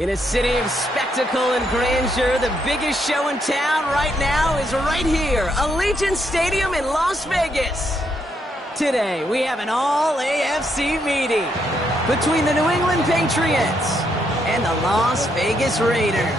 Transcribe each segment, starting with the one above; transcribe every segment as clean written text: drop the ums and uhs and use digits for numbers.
In a city of spectacle and grandeur, the biggest show in town right now is right here, Allegiant Stadium in Las Vegas. Today, we have an all-AFC meeting between the New England Patriots and the Las Vegas Raiders.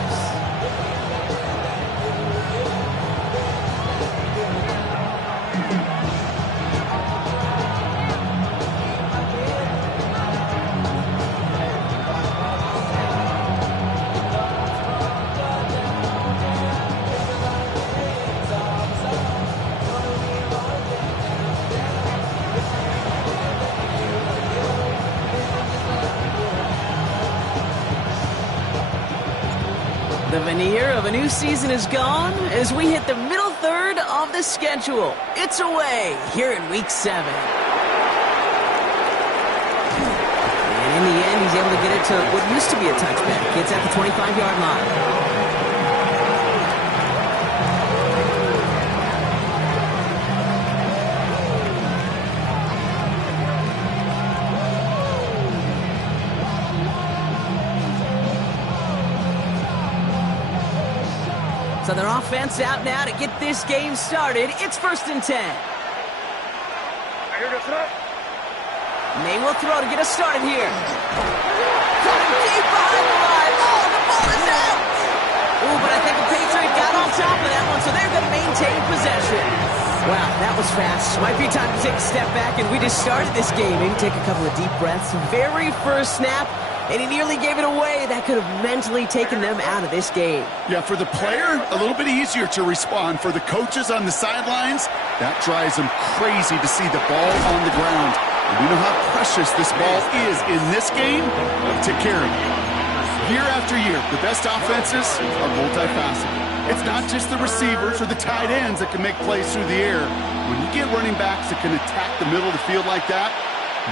The veneer of a new season is gone as we hit the middle third of the schedule. It's away here in Week 7. And in the end, he's able to get it to what used to be a touchback. It's at the 25-yard line. So their offense out now to get this game started. It's 1st and 10. May will throw to get us started here. Coming deep behind the line. Oh, the ball is out. Ooh, but I think the Patriots got on top of that one, so they're going to maintain possession. Wow, that was fast. Might be time to take a step back, and we just started this game. Maybe take a couple of deep breaths. Very first snap. And he nearly gave it away. That could have mentally taken them out of this game. Yeah, for the player, a little bit easier to respond. For the coaches on the sidelines, that drives them crazy to see the ball on the ground. And we know how precious this ball is in this game to carry. Year after year, the best offenses are multifaceted. It's not just the receivers or the tight ends that can make plays through the air. When you get running backs that can attack the middle of the field like that,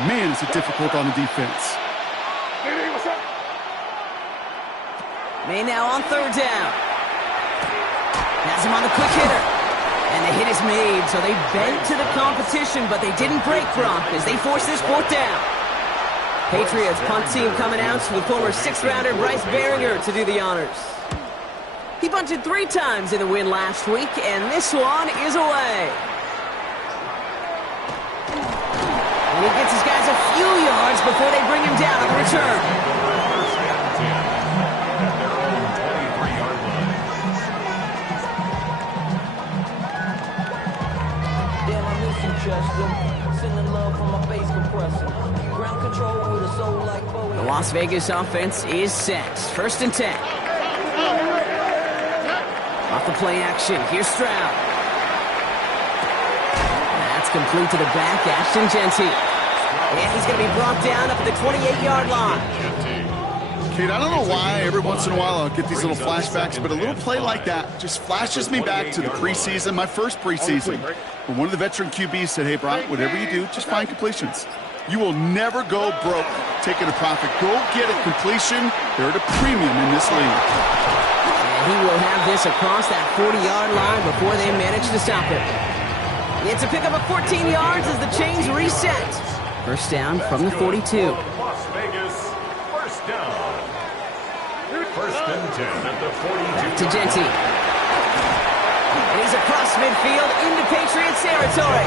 man, is it difficult on the defense. May now on 3rd down. Has him on the quick hitter. And the hit is made, so they bent to the competition, but they didn't break Gronk as they force this 4th down. Patriots punt team coming out with former 6th-rounder Bryce Baringer to do the honors. He bunted 3 times in the win last week, and this one is away. And he gets his guys a few yards before they bring him down on the return. The Las Vegas offense is set. 1st and 10. Off the play action. Here's Stroud. That's complete to the back. Ashton Jeanty. And he's going to be brought down up at the 28-yard line. Kate, I don't know why every once in a while I'll get these little flashbacks, but a little play like that just flashes me back to the preseason, my first preseason, when one of the veteran QBs said, hey, Brian, whatever you do, just find completions. You will never go broke taking a profit. Go get a completion. They're at a premium in this league. And he will have this across that 40-yard line before they manage to stop it. It's a pickup of 14 yards as the chains reset. 1st down from the 42. Las Vegas, 1st down. 1st and 10 at the 42. To Jeanty. And he's across midfield into Patriots territory.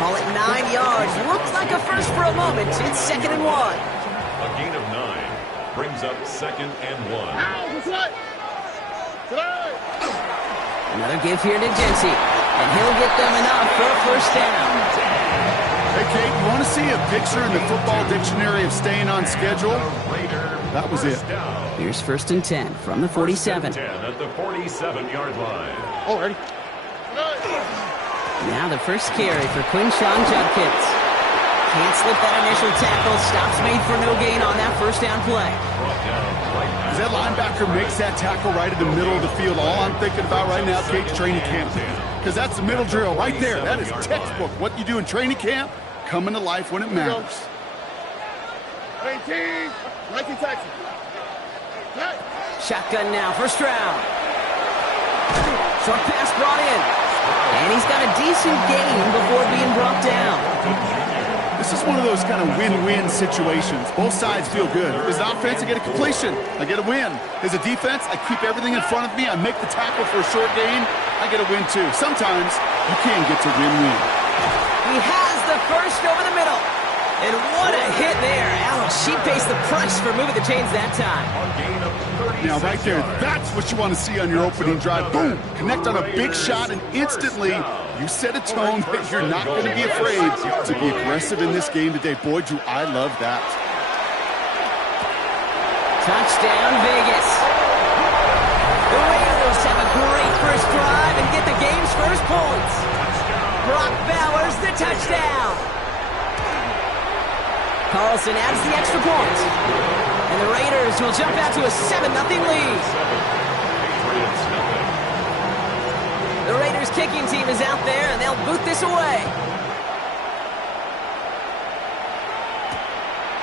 Call it 9 yards. Looks like a first for a moment. It's 2nd and 1. A gain of 9 brings up 2nd and 1. Another give here to Jeanty. And he'll get them enough for a 1st down. Hey, Kate, you want to see a picture in the football dictionary of staying on schedule? That was it. Here's 1st and 10 from the 47. 10 at the 47-yard line. Already. Now the first carry for Quinshawn Judkins. Can't slip that initial tackle. Stops made for no gain on that 1st down play. As that linebacker makes that tackle right in the middle of the field, all I'm thinking about right now, Kate's training camp. Because that's the middle drill right there. That is textbook. What you do in training camp, coming to life when it matters. 19, Texas. Shotgun now for Stroud. Short pass brought in. And he's got a decent gain before being brought down. This This is one of those kind of win-win situations. Both sides feel good. As an offense, I get a completion. I get a win. As a defense, I keep everything in front of me. I make the tackle for a short gain. I get a win, too. Sometimes you can get to win-win. He has the first over the middle. And what a hit there. Al, she faced the press for moving the chains that time. Now, right there, that's what you want to see on your opening drive. Boom! Connect on a big shot, and instantly you set a tone that you're not going to be afraid to be aggressive in this game today. Boy, do I love that. Touchdown, Vegas. The Raiders have a great first drive and get the game's first points. Brock Bowers, the touchdown. Carlson adds the extra point. And the Raiders will jump out to a 7-0 lead. The Raiders kicking team is out there, and they'll boot this away.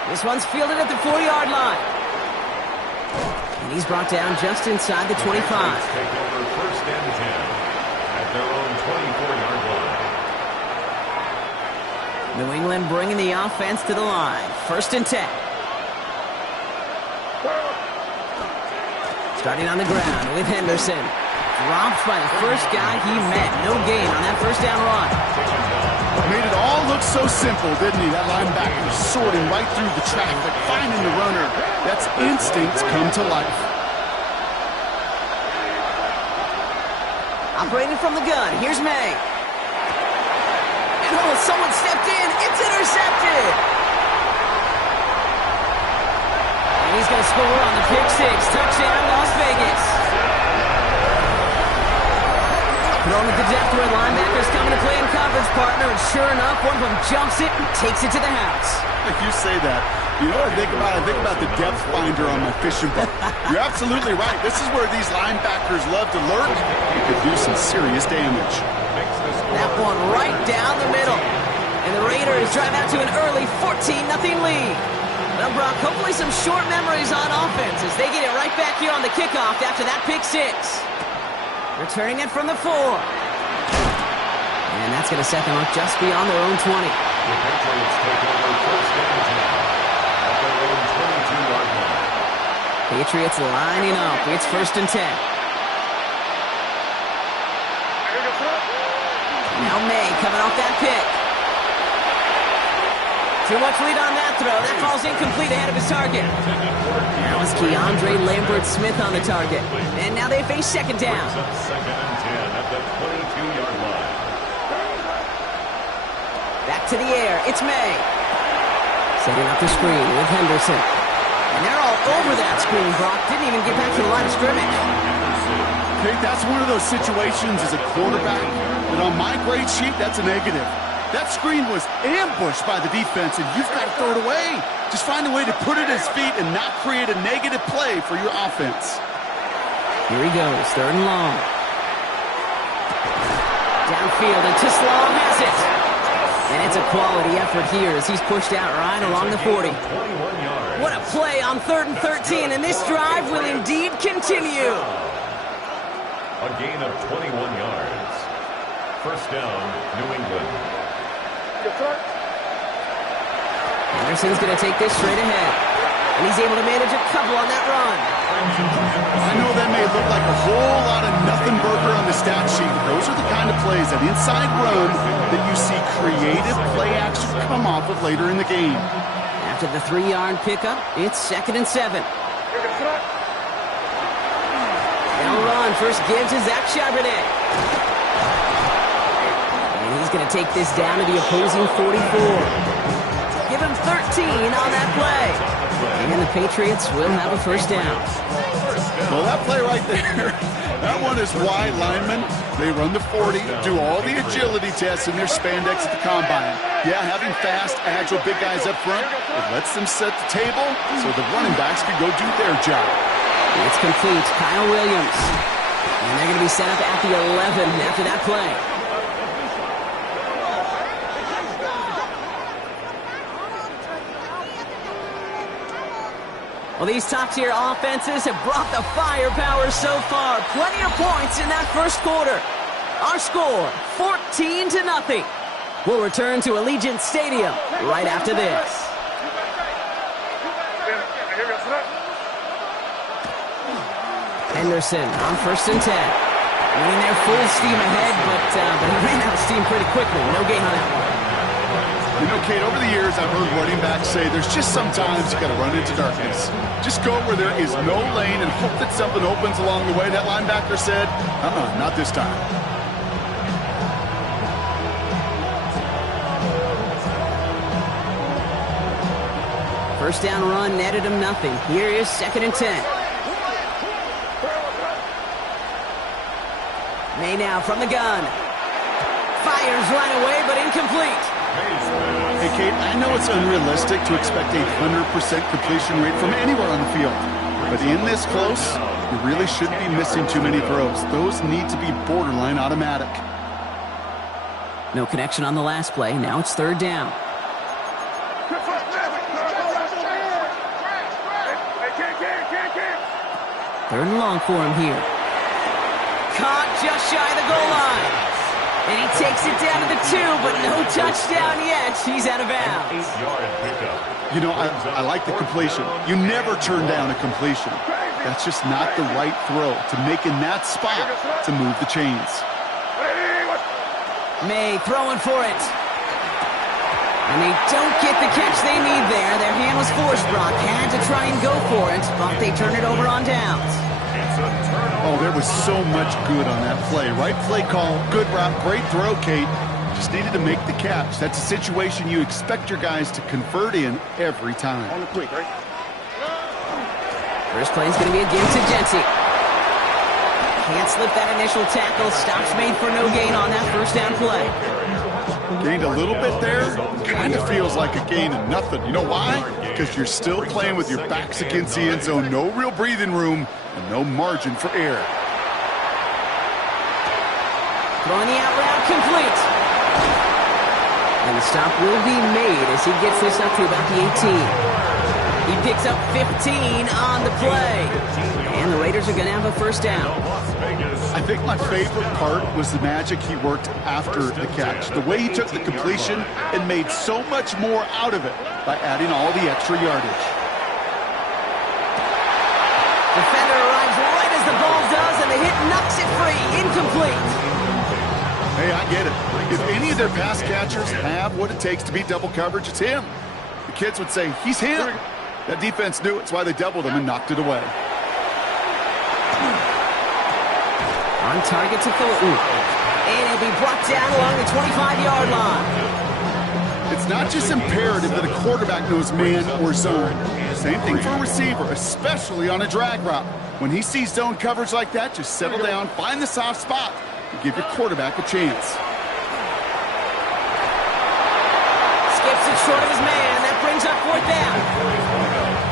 This one's fielded at the 4-yard line. And he's brought down just inside the 25. Take over first and 10 at their own 24-yard line. New England bringing the offense to the line. First and 10. Starting on the ground with Henderson. Dropped by the first guy he met. No gain on that first down run. Made it all look so simple, didn't he? That linebacker sorting right through the traffic, finding the runner. That's instincts come to life. Operating from the gun. Here's May. And oh, someone stepped in. It's intercepted. And he's going to score on the pick six. Touchdown, Las Vegas. Throwing at the depth where linebackers coming to play in coverage, partner. And sure enough, one of them jumps it and takes it to the house. Like you say that, you know what I think about? I think about the depth finder on my fishing boat. You're absolutely right. This is where these linebackers love to lurk. You could do some serious damage. That one right down the middle. And the Raiders drive out to an early 14-0 lead. Well, Brock, hopefully some short memories on offense as they get it right back here on the kickoff after that pick six. Returning it from the 4. And that's going to set them up just beyond their own 20. The Patriots take over first and 10 at their own 22-yard line. Patriots lining up. It's first and 10. Now May coming off that pick. Too much lead on that throw. That falls incomplete ahead of his target. Now it's Keandre Lambert-Smith on the target. And now they face second down. Second and 10 at the 22-yard line. Back to the air. It's May. Setting up the screen with Henderson. And they're all over that screen, Brock. Didn't even get back to the line of scrimmage. Okay, that's one of those situations as a quarterback that on my grade sheet, that's a negative. That screen was ambushed by the defense, and you've got to throw it away. Just find a way to put it at his feet and not create a negative play for your offense. Here he goes, third and long. Downfield, and Tislam has it. And it's a quality effort here as he's pushed out right along the 40. What a play on 3rd and 13, and this drive will indeed continue. A gain of 21 yards. First down, New England. Anderson's going to take this straight ahead. And he's able to manage a couple on that run. I know that may look like a whole lot of nothing burger on the stat sheet, but those are the kind of plays, that inside run, that you see creative play action come off of later in the game. After the 3-yard pickup, it's 2nd and 7. Now run. First gives to Zach Charbonnet. And he's going to take this down to the opposing 44. Give him 13 on that play. And the Patriots will have a first down. Well, that play right there, that one is why linemen, they run the 40, do all the agility tests in their spandex at the combine. Yeah, having fast, agile, big guys up front, it lets them set the table so the running backs can go do their job. It's complete. Kyle Williams. And they're going to be set up at the 11 after that play. Well, these top-tier offenses have brought the firepower so far. Plenty of points in that first quarter. Our score, 14-0. We'll return to Allegiant Stadium right after this. Henderson on 1st and 10. Winning there full steam ahead, but he ran out of steam pretty quickly. No gain on that one. You know, Kate, over the years, I've heard running backs say there's just sometimes you got to run into darkness. Just go where there is no lane and hope that something opens along the way. That linebacker said, not this time. First down run netted him nothing. Here is 2nd and 10. May now from the gun. Fires right away, but incomplete. Hey, Kate, I know it's unrealistic to expect a 100% completion rate from anywhere on the field. But in this close, you really shouldn't be missing too many throws. Those need to be borderline automatic. No connection on the last play. Now it's 3rd down. Third and long for him here. Caught just shy of the goal line. And he takes it down to the 2, but no touchdown yet. He's out of bounds. You know, I like the completion. You never turn down a completion. That's just not the right throw to make in that spot to move the chains. May throwing for it. And they don't get the catch they need there. Their hand was forced, Brock. Had to try and go for it, but they turn it over on downs. Oh, there was so much good on that play. Right play call, good route, great throw, Kate. Just needed to make the catch. That's a situation you expect your guys to convert in every time. On the quick, right? First play is going to be a give to Jency. Can't slip that initial tackle. Stops made for no gain on that first down play. Gained a little bit there. Kind of feels like a gain of nothing. You know why? Because you're still playing with your backs against the end zone. No real breathing room and no margin for error. Throwing the out route complete. And the stop will be made as he gets this up to about the 18. He picks up 15 on the play. And the Raiders are going to have a first down. I think my favorite part was the magic he worked after the catch. The way he took the completion and made so much more out of it by adding all the extra yardage. Defender arrives right as the ball does, and the hit knocks it free. Incomplete. Hey, I get it. If any of their pass catchers have what it takes to beat double coverage, it's him. The kids would say, he's him. That defense knew it's why they doubled him and knocked it away. On target to Fulton. And he'll be brought down along the 25-yard line. It's not just imperative that a quarterback knows man or zone. Same thing for a receiver, especially on a drag route. When he sees zone coverage like that, just settle down, find the soft spot, and give your quarterback a chance. Skips it short of his man. That brings up 4th down.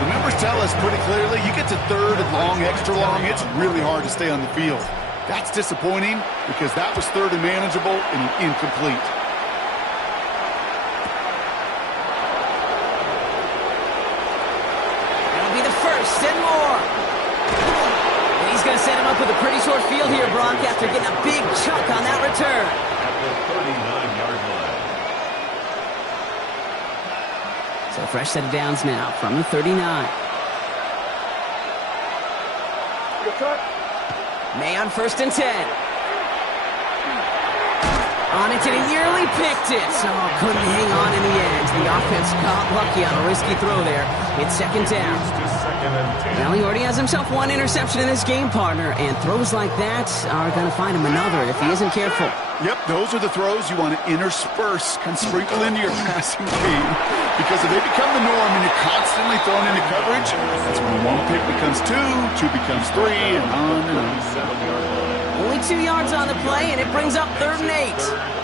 The numbers tell us pretty clearly, you get to 3rd and long, extra long, it's really hard to stay on the field. That's disappointing because that was 3rd and manageable and an incomplete. That'll be the first and more. And he's going to set him up with a pretty short field here, Brock, after getting a big chunk on that return. At the 39-yard line. So a fresh set of downs now from the 39. May on 1st and 10. On it, and he nearly picked it. So couldn't hang on in the end. The offense got lucky on a risky throw there. It's 2nd down. Well, he already has himself one interception in this game, partner, and throws like that are going to find him another if he isn't careful. Yep, those are the throws you want to intersperse and sprinkle into your passing game. Because if they become the norm and you're constantly thrown into coverage, that's when 1 pick becomes 2, 2 becomes 3, and on and on. Only 2 yards on the play, and it brings up 3rd and 8.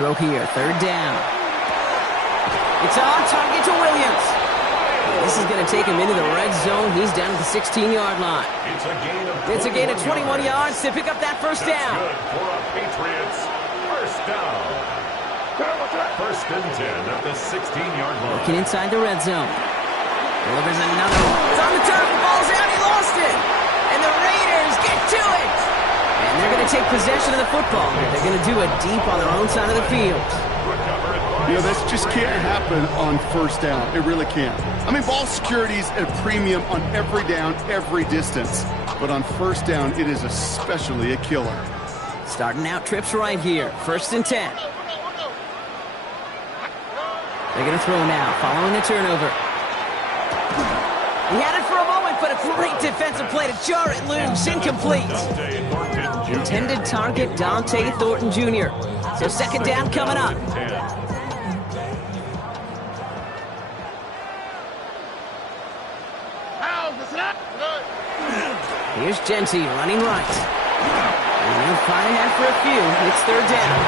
Throw here, 3rd down. It's on target to Williams. This is going to take him into the red zone. He's down at the 16-yard line. It's a gain of 21 yards to pick up that first down. Good for a Patriots first down. 1st and 10 at the 16-yard line. Looking inside the red zone. Delivers another one. It's on the turf. The ball's out. He lost it. possession of the football. They're going to do it deep on their own side of the field. You know, this just can't happen on first down. It really can't. I mean, ball security is at a premium on every down, every distance. But on first down, it is especially a killer. Starting out trips right here. 1st and 10. They're going to throw now, following the turnover. He had it for a moment, but a great defensive play to jar it loose. Incomplete. Intended target, Dante Thornton Jr. So 2nd down coming up. Here's Genty running right. And they'll fight ahead for a few. It's 3rd down.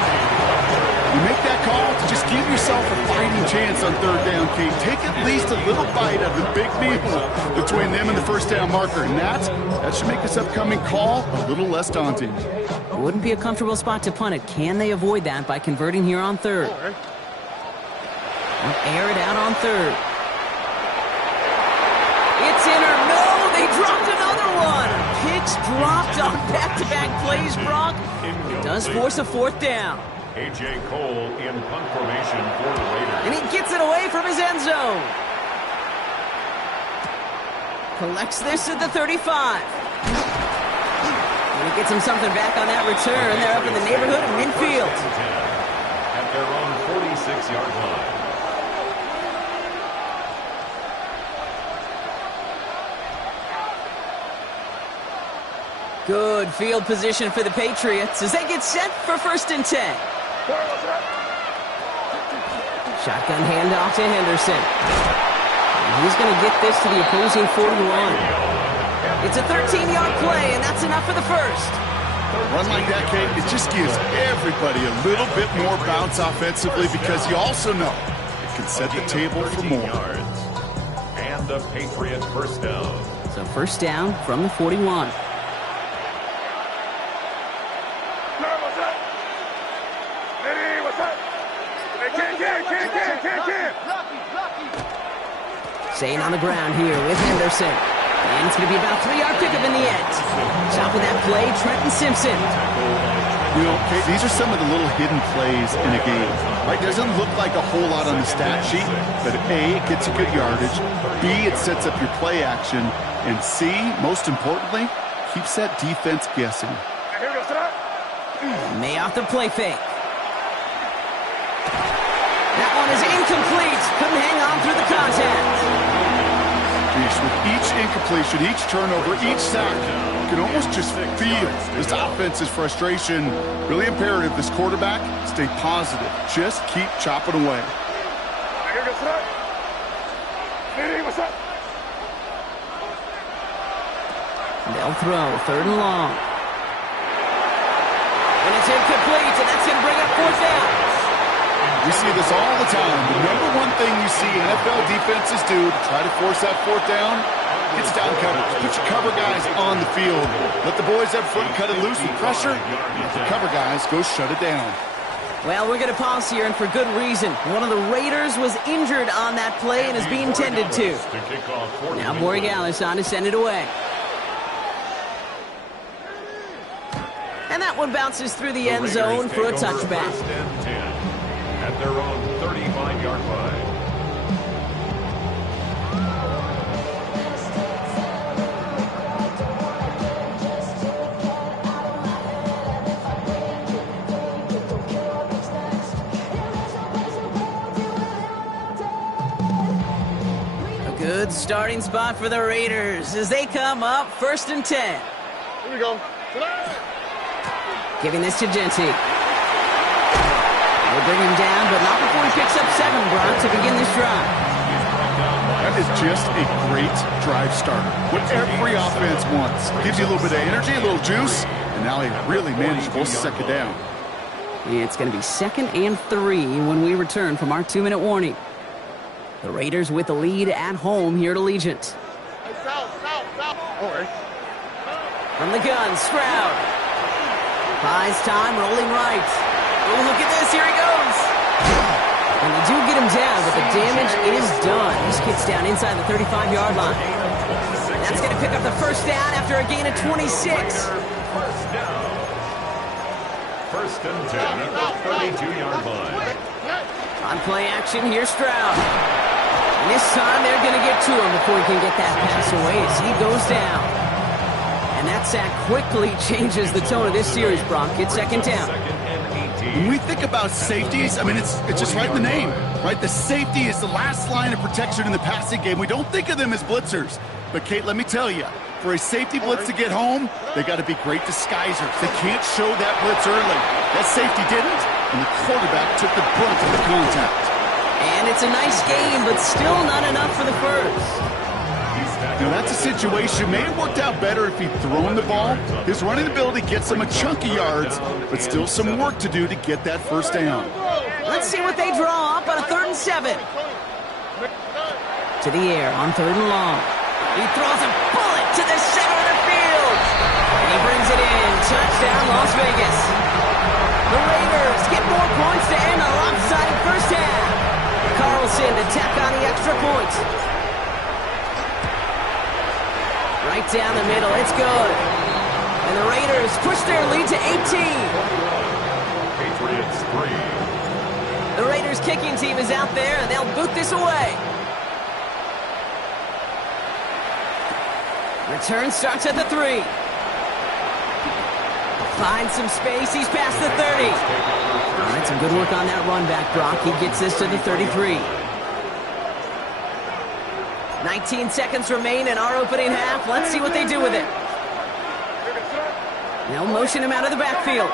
You make that call to just give yourself a fighting chance on 3rd down, Kate. Take at least a little bite of the big meal between them and the 1st down marker. And that should make this upcoming call a little less daunting. It wouldn't be a comfortable spot to punt it. Can they avoid that by converting here on 3rd? They'll air it out on 3rd. It's in or no, they dropped another one. Kicks dropped on back-to-back plays, Brock. It does force a 4th down. A.J. Cole in punt formation for the Raiders. And he gets it away from his end zone. Collects this at the 35. And he gets him something back on that return. They're up in the neighborhood of midfield. At their own 46-yard line. Good field position for the Patriots as they get set for 1st and 10. Shotgun handoff to Henderson. And he's going to get this to the opposing 41. It's a 13-yard play, and that's enough for the 1st. A run like that, Kate, it just gives everybody a little bit more bounce offensively because you also know it can set the table for more. Yards. And a Patriot 1st down. So 1st down from the 41. Staying on the ground here with Henderson. And it's going to be about a 3-yard pickup in the end. Stopping that play, Trenton Simpson. You know, Kate, these are some of the little hidden plays in a game. Right? Doesn't look like a whole lot on the stat sheet, but A, it gets you good yardage. B, it sets up your play action. And C, most importantly, keeps that defense guessing. May off the play fake. That one is incomplete. Couldn't hang on through the contact. With each incompletion, each turnover, each sack, you can almost just feel this offense's frustration. Really imperative this quarterback stay positive. Just keep chopping away. They'll throw 3rd and long. And it's incomplete, and that's going to bring up 4th down. We see this all the time. The number one thing you see NFL defenses do to try to force that 4th down, it's down coverage. Put your cover guys on the field. Let the boys up front cut it loose with pressure. Let the cover guys go shut it down. Well, we're going to pause here, and for good reason. One of the Raiders was injured on that play and is being tended to. Now Borregales on to send it away. And that one bounces through the end zone for a touchback. At their own 35-yard line. A good starting spot for the Raiders as they come up 1st and 10. Here we go. Giving this to Genty. They'll bring him down, but not before he picks up 7, Brock, to begin this drive. That is just a great drive starter. What every offense wants. Gives you a little bit of energy, a little juice, and now a really manageable 2nd down. It's going to be 2nd and 3 when we return from our 2-minute warning. The Raiders with the lead at home here at Allegiant. From the gun, Stroud. Buys time, rolling right. Oh, look at this, here he goes. And they do get him down, but the damage is done. This kid's down inside the 35-yard line. That's going to pick up the 1st down after a gain of 26. First and 10 at the 32-yard line. On play action, here's Stroud. And this time they're going to get to him before he can get that pass away as he goes down. And that sack quickly changes the tone of this series, Brock. It's second down. When we think about safeties, I mean, it's just right in the name, right? The safety is the last line of protection in the passing game. We don't think of them as blitzers. But, Kate, let me tell you, for a safety blitz to get home, they got to be great disguisers. They can't show that blitz early. That safety didn't, and the quarterback took the brunt of the contact. And it's a nice game, but still not enough for the first. Now, that's a situation. May have worked out better if he'd thrown the ball. His running ability gets him a chunk of yards, but still some work to do to get that first down. Let's see what they draw up on a 3rd and 7. To the air on 3rd and long. He throws a bullet to the center of the field. And he brings it in. Touchdown, Las Vegas. The Raiders get more points to end a lopsided first half. Carlson to tack on the extra point. Right down the middle. It's good. And the Raiders push their lead to 18. Patriots 3. The Raiders kicking team is out there, and they'll boot this away. Return starts at the 3. Finds some space. He's past the 30. All right, some good work on that run back, Brock. He gets this to the 33. 19 seconds remain in our opening half. Let's see what they do with it. They'll motion him out of the backfield.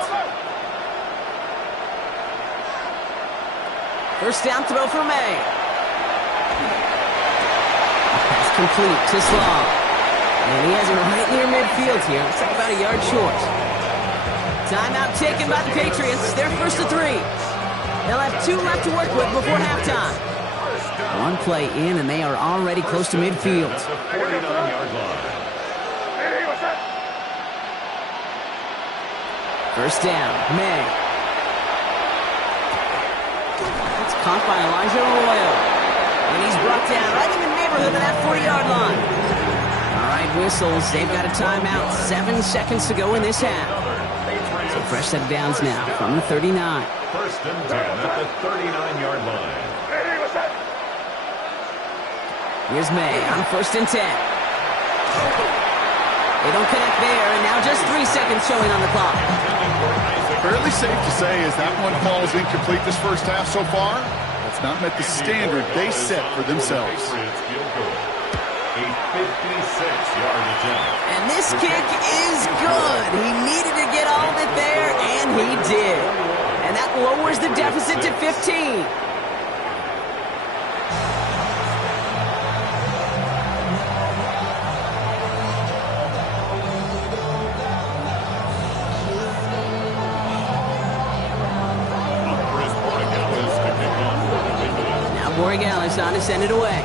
First down throw for May. Pass complete to Slaw. And he has him right near midfield here. It's about a yard short. Timeout taken by the Patriots. They're first to 3. They'll have 2 left to work with before halftime. One play in, and they are already close to midfield. First down, May. It's caught by Elijah Arroyo. And he's brought down right in the neighborhood of that 40-yard line. All right, whistles. They've got a timeout. 7 seconds to go in this half. So fresh set of downs now from the 39. First and 10 at the 39-yard line. Here's May on first and 10. They don't connect there, and now just 3 seconds showing on the clock. Fairly safe to say as that one falls incomplete this first half so far, that's not met the standard they set for themselves. A 56-yard attempt. And this kick is good. He needed to get all of it there, and he did. And that lowers the deficit to 15. Borregales on to send it away.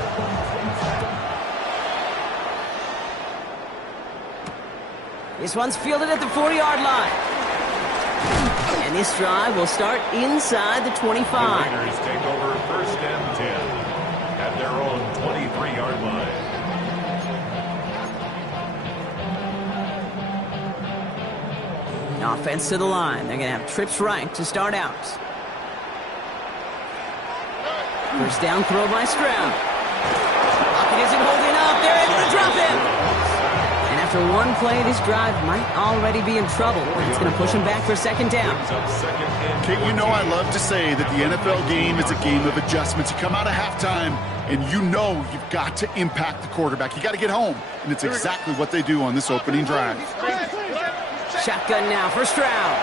This one's fielded at the 40-yard line. And this drive will start inside the 25. The Raiders take over first and 10 at their own 23-yard line. Offense to the line. They're going to have trips right to start out. First down throw by Stroud. Pocket isn't holding up. They're able to drop him. And after one play, this drive might already be in trouble. That's going to push him back for second down. Kate, you know I love to say that the NFL game is a game of adjustments. You come out of halftime, and you know you've got to impact the quarterback. You got to get home, and it's exactly what they do on this opening drive. Shotgun now for Stroud.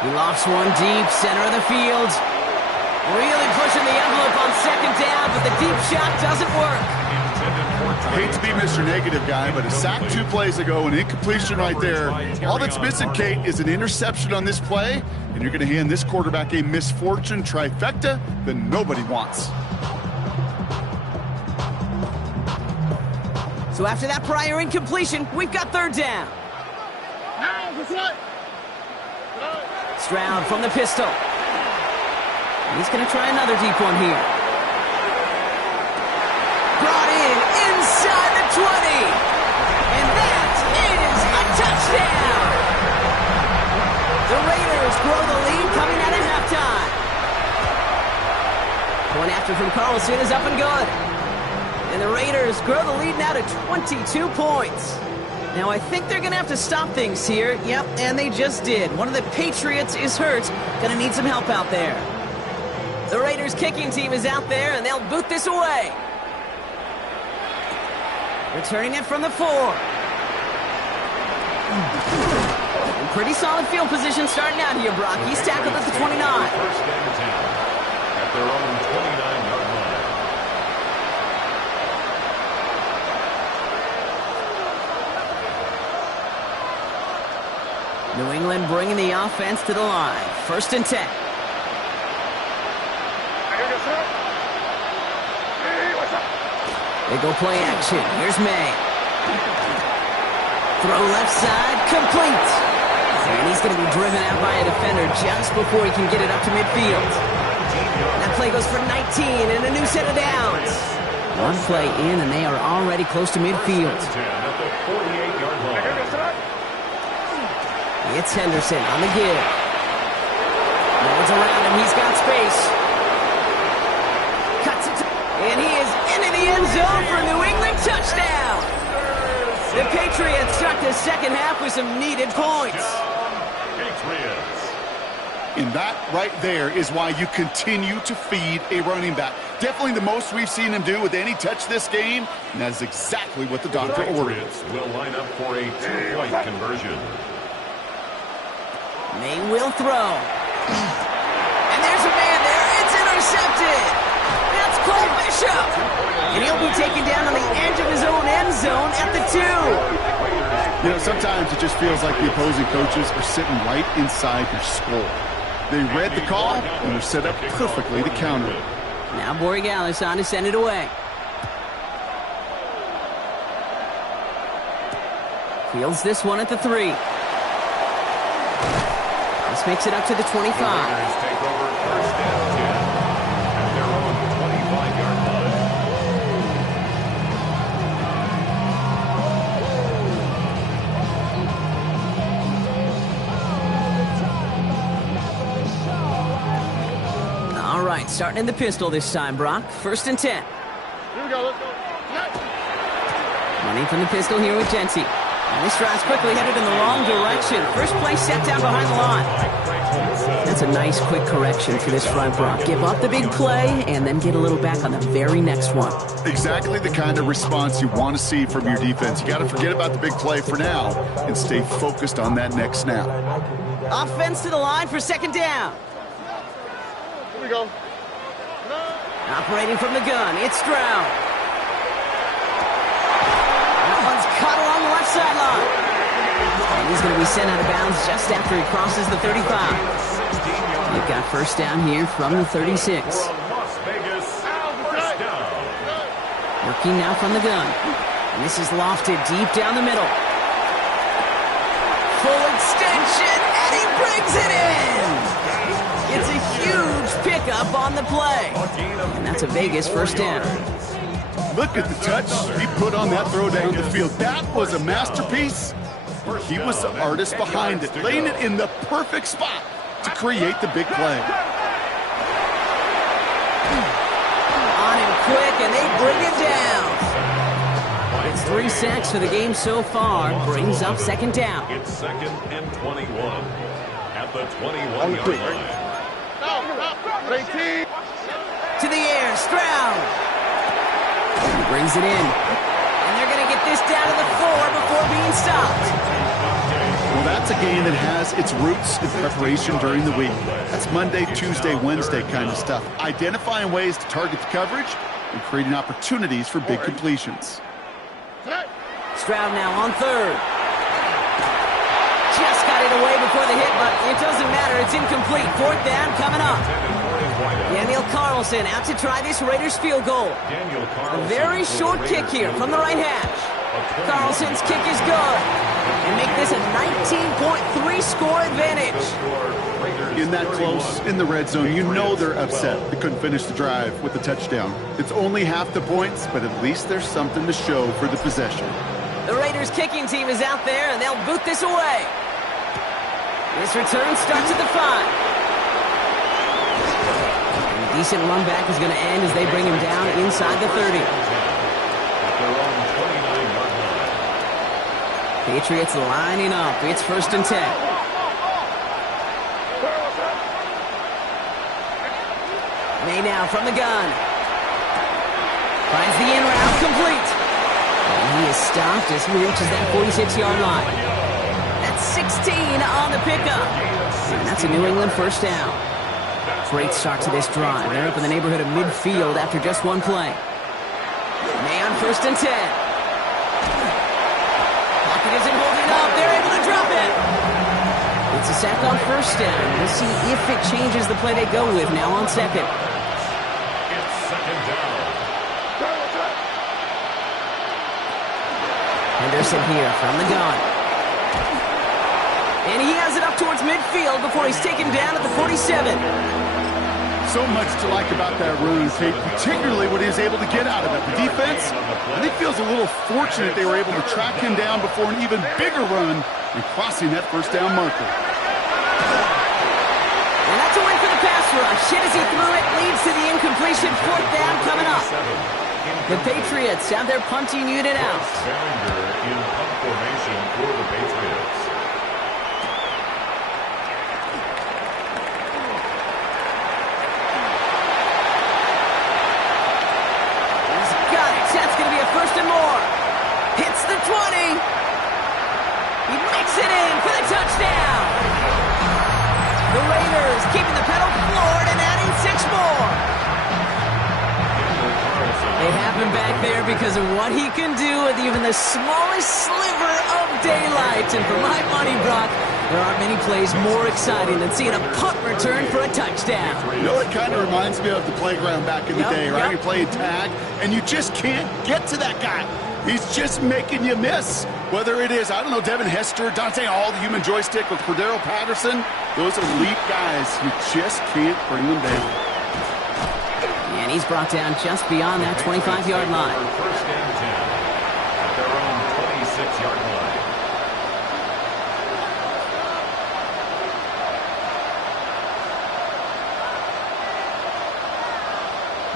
He lofts one deep, center of the field. Really pushing the envelope on second down, but the deep shot doesn't work. I hate to be Mr. Negative guy, but a sack 2 plays ago, an incompletion right there. All that's missing, Kate, is an interception on this play, and you're going to hand this quarterback a misfortune trifecta that nobody wants. So after that prior incompletion, we've got third down. Stroud from the pistol. He's going to try another deep one here. Brought in inside the 20. And that is a touchdown. The Raiders grow After from Carlson is up and good. And the Raiders grow the lead now to 22 points. Now, I think they're going to have to stop things here. Yep, and they just did. One of the Patriots is hurt. Going to need some help out there. The Raiders kicking team is out there, and they'll boot this away. Returning it from the 4. Pretty solid field position starting out here, Brock. He's tackled at the 29. First and 10 at their own 29-yard line. New England bringing the offense to the line. First and 10. They go play action. Here's May. Throw left side, complete. And he's going to be driven out by a defender just before he can get it up to midfield. That play goes for 19 and a new set of downs. One play in and they are already close to midfield. First and 10 at the 48-yard line. It's Henderson on the give. No one's around him. He's got space. Cuts it. And he is into the end zone for a New England touchdown. The Patriots start the second half with some needed points. Patriots. And that right there is why you continue to feed a running back. Definitely the most we've seen him do with any touch this game, and that is exactly what the doctor ordered. Patriots will line up for a two-point conversion. May will throw. And there's a man there. It's intercepted. That's Cole Bishop. And he'll be taken down on the edge of his own end zone at the 2. You know, sometimes it just feels like the opposing coaches are sitting right inside your skull. They read the call and are set up perfectly to counter it. Now Borregales on to send it away. Fields this one at the 3. This makes it up to the 25. The Raiders take over first and 10 at their own 25-yard line. All right, starting in the pistol this time, Brock. First and 10. Here we go, let's go. Running from the pistol here with Jency. And this drive's quickly headed in the wrong direction. First play set down behind the line. That's a nice quick correction for this front, Brock. Give up the big play and then get a little back on the very next one. Exactly the kind of response you want to see from your defense. You got to forget about the big play for now and stay focused on that next snap. Offense to the line for second down. Here we go. Operating from the gun, it's Stroud. That one's caught along the left sideline. And he's going to be sent out of bounds just after he crosses the 35. They've got first down here from the 36. From Las Vegas, first down. Working now from the gun. And this is lofted deep down the middle. Full extension, and he brings it in! It's a huge pickup on the play. And that's a Vegas first down. Look at the touch he put on that throw down the field. That was a masterpiece. He was the artist behind it, laying it in the perfect spot to create the big play. On him quick, and they bring it down. It's 3 sacks for the game so far. Brings up second down. It's second and 21 at the 21-yard line. To the air, Stroud. He brings it in. And they're going to get this down to the 4 before being stopped. Well, that's a game that has its roots in preparation during the week. That's Monday, Tuesday, Wednesday kind of stuff. Identifying ways to target the coverage and creating opportunities for big completions. Stroud now on third. Just got it away before the hit, but it doesn't matter. It's incomplete. Fourth down coming up. Daniel Carlson out to try this Raiders field goal. A very short kick here from the right hash. Carlson's kick is good. And make this a 19.3 score advantage. In that close, in the red zone, you know they're upset they couldn't finish the drive with the touchdown. It's only half the points, but at least there's something to show for the possession. The Raiders kicking team is out there, and they'll boot this away. This return starts at the 5. decent run back is going to end as they bring him down inside the 30. At their own 29-yard line. Patriots lining up. It's 1st and 10. May now from the gun. Finds the in route complete. And he is stopped as he reaches that 46-yard line. That's 16 on the pickup. And that's a New England 1st down. Great start to this drive. They're up in the neighborhood of midfield after just one play. May on 1st and 10. Pocket isn't holding up. They're able to drop it. It's a sack on 1st down. We'll see if it changes the play they go with now on 2nd. It's 2nd down. Henderson here from the gun. And he has it up towards midfield before he's taken down at the 47. So much to like about that run, Kate, particularly what he was able to get out of it. The defense, I think, feels a little fortunate they were able to track him down before an even bigger run and crossing that 1st down marker. And that's a win for the pass rush. Hit as he threw it, leads to the incompletion. 4th down coming up. The Patriots have their punting unit out. Bellinger in punt formation for the Patriots. He's got it. That's going to be a 1st and more. Hits the 20. He makes it in for the touchdown. The Raiders keeping the pedal floored and adding 6 more. They have him back there because of what he can do with even the smallest sliver of daylight. And for my money, Brock, there aren't many plays more exciting than seeing a punt return for a touchdown. You know, it kind of reminds me of the playground back in the day, right? You're playing tag, and you just can't get to that guy. He's just making you miss. Whether it is, I don't know, Devin Hester, Dante Hall, the human joystick, or Cordero Patterson, those elite guys, you just can't bring them down. And he's brought down just beyond that 25-yard line. 1st and 10 at their own 26-yard line.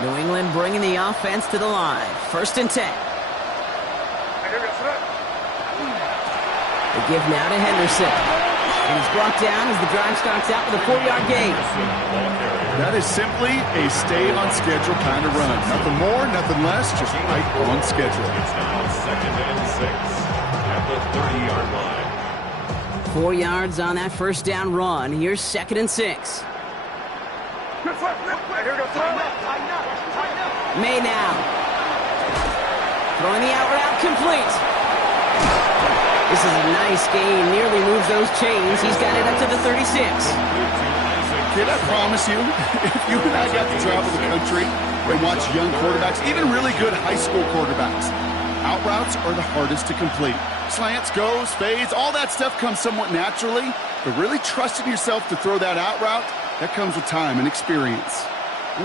New England bringing the offense to the line. 1st and 10. The give now to Henderson. And he's brought down as the drive starts out with a 4-yard gain. That is simply a stay-on-schedule kind of run. Nothing more, nothing less, just right on schedule. It's now 2nd and 6 at the 30-yard line. 4 yards on that 1st down run. Here's 2nd and 6. May now. Throwing the out route complete. This is a nice gain. Nearly moves those chains. He's got it up to the 36. Kid, I promise you, if you and I got to travel the country and watch young quarterbacks, even really good high school quarterbacks, out routes are the hardest to complete. Slants, goes, fades, all that stuff comes somewhat naturally, but really trusting yourself to throw that out route, that comes with time and experience.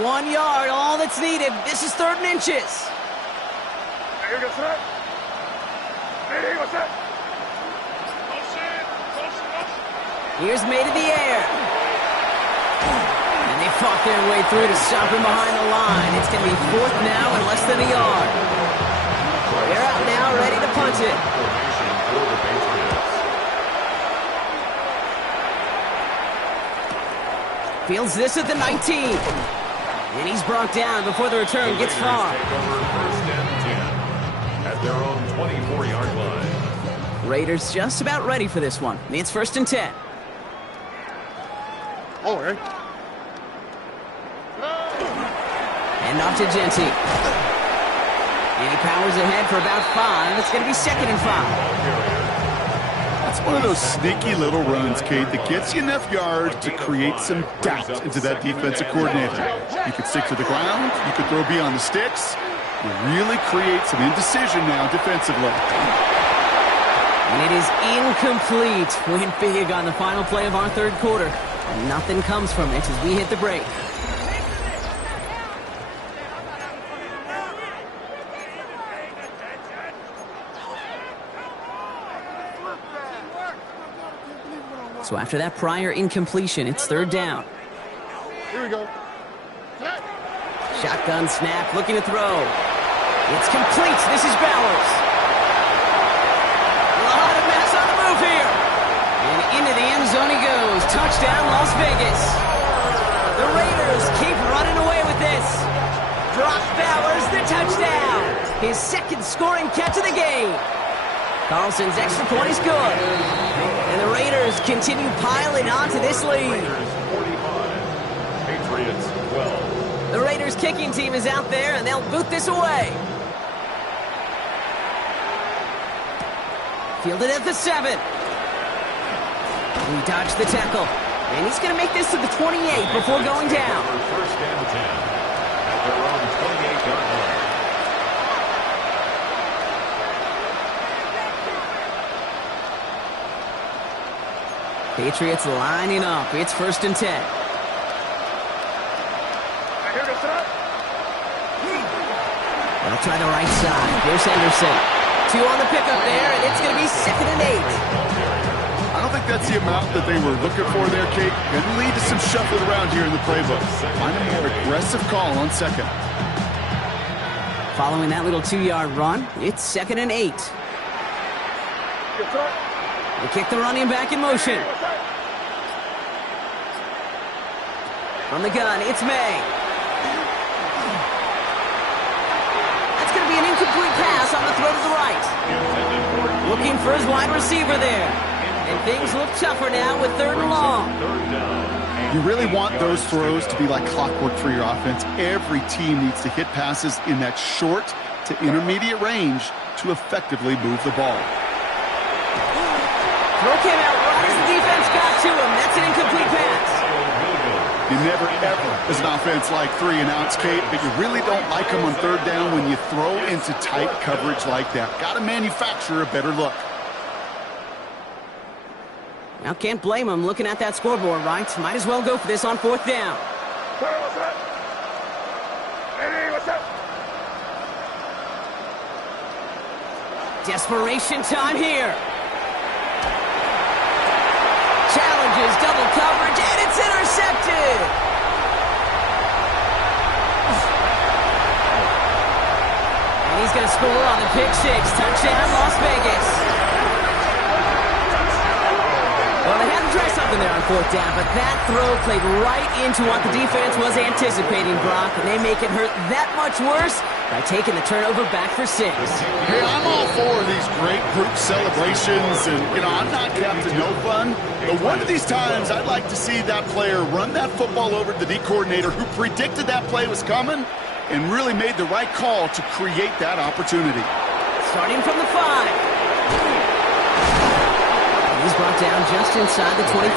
1 yard, all that's needed. This is 3rd and inches. Here's May to the air. And they fought their way through to stop him behind the line. It's going to be 4th now and less than a yard. They're out now, ready to punt it. Formation for the Patriots. Fields this at the 19. And he's brought down before the return gets far. Take over 1st and 10 at their own 24-yard line. Raiders just about ready for this one. It's 1st and 10. All right. And off to Genty. And he powers ahead for about 5. It's going to be 2nd and 5. That's one of those sneaky little runs, Kate, that gets you enough yards to create some doubt into that defensive coordinator. You could stick to the ground. You could throw beyond the sticks. You really create some indecision now defensively. And it is incomplete. Went big on the final play of our 3rd quarter. And nothing comes from it as we hit the break. So after that prior incompletion, it's 3rd down. Here we go. Shotgun snap, looking to throw. It's complete. This is Bowers. A lot of mess on the move here. And into the end zone he goes. Touchdown, Las Vegas. The Raiders keep running away with this. Brock Bowers, the touchdown. His second scoring catch of the game. Carlson's extra point is good. And the Raiders continue piling onto this lead. Raiders 45, Patriots 12. The Raiders kicking team is out there, and they'll boot this away. Fielded at the 7. He dodged the tackle. And he's going to make this to the 28 before going down. First and 10 at their own 28-yard line. Patriots lining up. It's first and 10. They'll try the right side. Here's Henderson. 2 on the pickup there, and it's going to be second and 8. I don't think that's the amount that they were looking for there, Kate. Going to lead to some shuffling around here in the playbook. Find a more aggressive call on second. Following that little 2-yard run, it's second and 8. They kick the running back in motion. From the gun, it's May. That's going to be an incomplete pass on the throw to the right. Looking for his wide receiver there. And things look tougher now with third and long. You really want those throws to be like clockwork for your offense. Every team needs to hit passes in that short to intermediate range to effectively move the ball. Throw came out right as the defense got to him. That's an incomplete pass. You never, ever, as an offense, like 3 and outs, Kate, but you really don't like them on third down when you throw into tight coverage like that. Got to manufacture a better look. Now, can't blame him looking at that scoreboard, right? Might as well go for this on fourth down. Desperation time here. Challenges, double coverage, and it's intercepted. And he's going to score on the pick 6. Touchdown, Las Vegas. Well, they had to try something there on fourth down, but that throw played right into what the defense was anticipating, Brock, and they make it hurt that much worse by taking the turnover back for 6. Hey, I'm all for these great group celebrations, and, I'm not Captain No Fun, but one of these times I'd like to see that player run that football over to the D coordinator who predicted that play was coming and really made the right call to create that opportunity. Starting from the 5. He's brought down just inside the 25.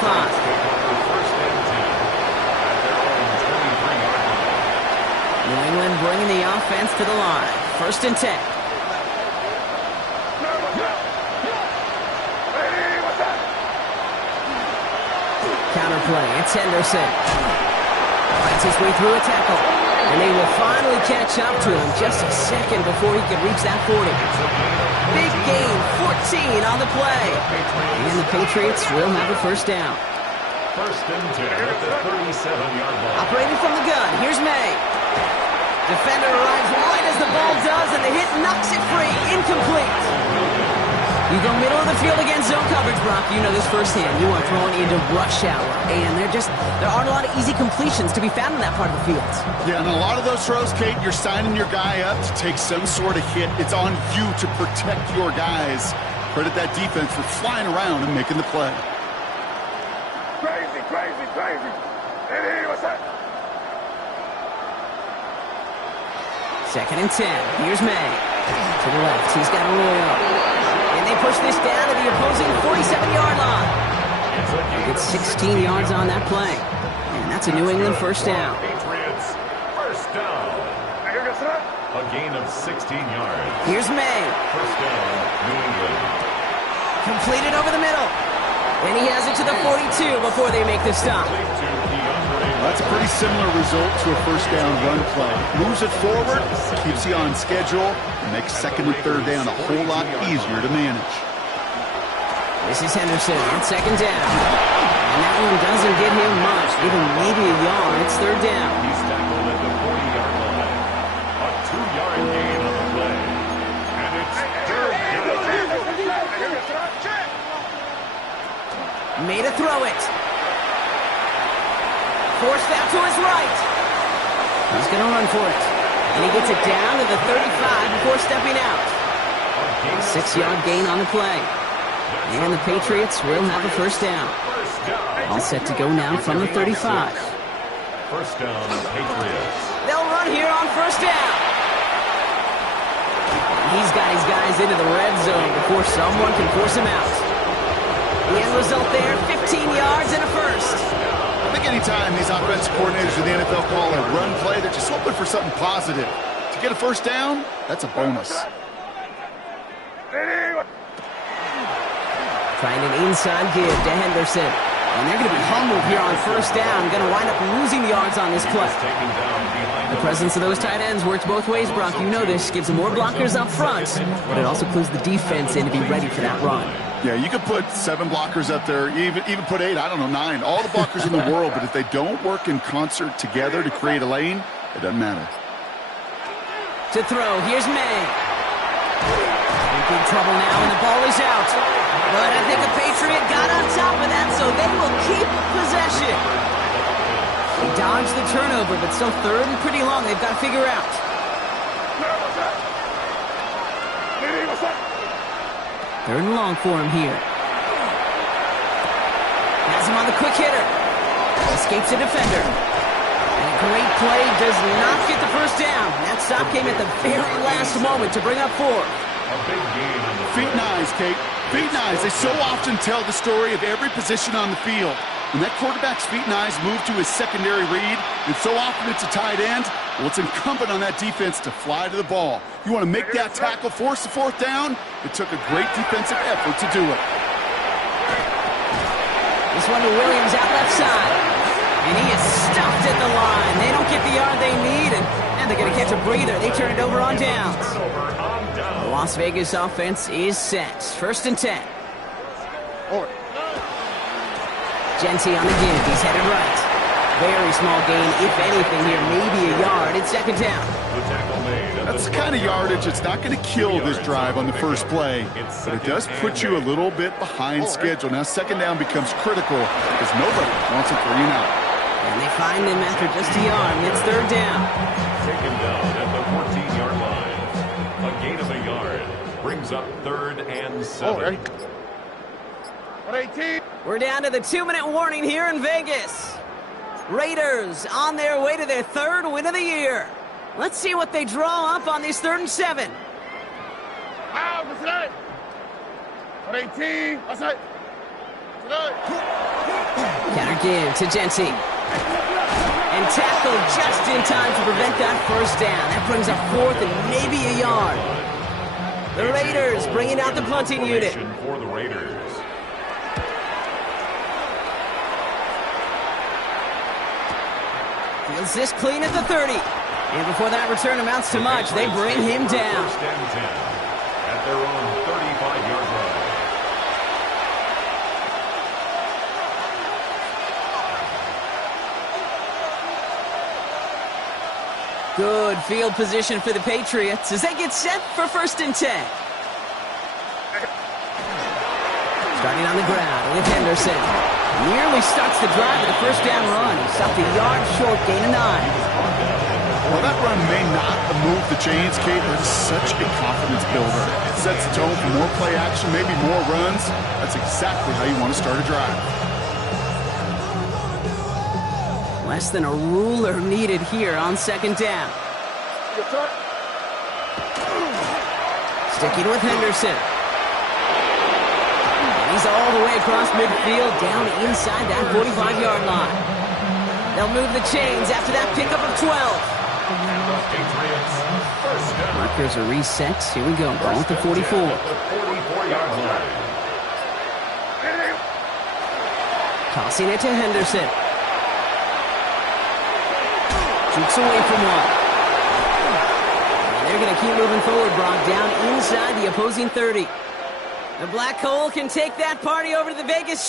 New England bringing the offense to the line. First and 10. Counterplay. It's Henderson. Finds his way through a tackle. And they will finally catch up to him just a second before he can reach that 40. Big gain, 14 on the play. And the Patriots will have a first down. First and 10 at the 37-yard line. Operating from the gun, here's May. Defender arrives right as the ball does, and the hit knocks it free. Incomplete. You go middle of the field against zone coverage, Brock. You know this firsthand. You are throwing into rush hour, and there aren't a lot of easy completions to be found in that part of the field. Yeah, and a lot of those throws, Kate, you're signing your guy up to take some sort of hit. It's on you to protect your guys. Credit that defense for flying around and making the play. Crazy, crazy, crazy. Hey, what's that? Second and 10. Here's May. To the left. He's got Arroyo. And they push this down to the opposing 47-yard line. They get 16 yards on that play. And that's a New England first down. Patriots first down. A gain of 16 yards. Here's May. First down, New England. Completed over the middle. And he has it to the 42 before they make the stop. That's a pretty similar result to a first down run play. Moves it forward, keeps you on schedule, and makes second and third down a whole lot easier to manage. This is Henderson on second down. And that one doesn't get him much. Give him maybe a yard. It's third down. He's tackled at Made a throw it. Forced out to his right. He's going to run for it. And he gets it down to the 35 before stepping out. 6-yard gain on the play. And the Patriots will have a first down. All set to go now from the 35. First down, Patriots. They'll run here on first down. He's got his guys into the red zone before someone can force him out. The end result there, 15 yards and a first. I think anytime these offensive coordinators in the NFL call a run play, they're just hoping for something positive. To get a first down, that's a bonus. Trying an inside give to Henderson. And they're going to be humbled here on first down. Going to wind up losing yards on this play. The presence of those tight ends works both ways, Brock. You know this. Gives them more blockers up front, but it also clues the defense in to be ready for that run. Yeah, you could put 7 blockers up there, even put 8, I don't know, 9. All the blockers in the world, but if they don't work in concert together to create a lane, it doesn't matter. To throw, here's May. In big trouble now, and the ball is out. But I think the Patriot got on top of that, so they will keep possession. He dodged the turnover, but still third and pretty long. They've got to figure out. Third and long for him here. Has him on the quick hitter. Escapes a defender. And a great play does not get the first down. That stop came at the very last moment to bring up 4. A big gain on the Feet and eyes, Kate. Feet and eyes. They so often tell the story of every position on the field. When that quarterback's feet and eyes move to his secondary read, and so often it's a tight end, well, it's incumbent on that defense to fly to the ball. You want to make that tackle, force the fourth down? It took a great defensive effort to do it. This one to Williams out left side. And he is stuffed at the line. They don't get the yard they need, and they're going to catch a breather. They turn it over on downs. The Las Vegas offense is set. First and 10. Genty on the give. He's headed right. Very small gain, if anything here. Maybe a yard. It's second down. That's the kind of yardage that's not going to kill this drive on the first play, but it does put you a little bit behind schedule. Now second down becomes critical because nobody wants a 3-and-out. And they find him after just a yard, and it's third down. Taken down at the 14-yard line. A gain of a yard brings up 3rd and 7. We're down to the 2-minute warning here in Vegas. Raiders on their way to their 3rd win of the year. Let's see what they draw up on this 3rd and 7. Counter give to Genty. And tackle just in time to prevent that first down. That brings up 4th and maybe a yard. The Raiders bringing out the punting unit. For the Raiders. Feels this clean at the 30. And before that return amounts to much, they bring him down. First and 10 at their own 35-yard line. Good field position for the Patriots as they get set for first and 10. Starting on the ground with Henderson. Nearly starts the drive with a first down run. He stopped a yard short, gain of 9. Well, that run may not have moved the chains, Kate, but it's such a confidence builder. It sets the tone for more play action, maybe more runs. That's exactly how you want to start a drive. Less than a ruler needed here on second down. Sticking with Henderson. And he's all the way across midfield, down inside that 45-yard line. They'll move the chains after that pickup of 12. Markers are reset. Here we go. Ball at the 44. 44-yard line. Tossing it to Henderson. Shoots away from one. And they're going to keep moving forward, Brock, down inside the opposing 30. The Black Hole can take that party over to the Vegas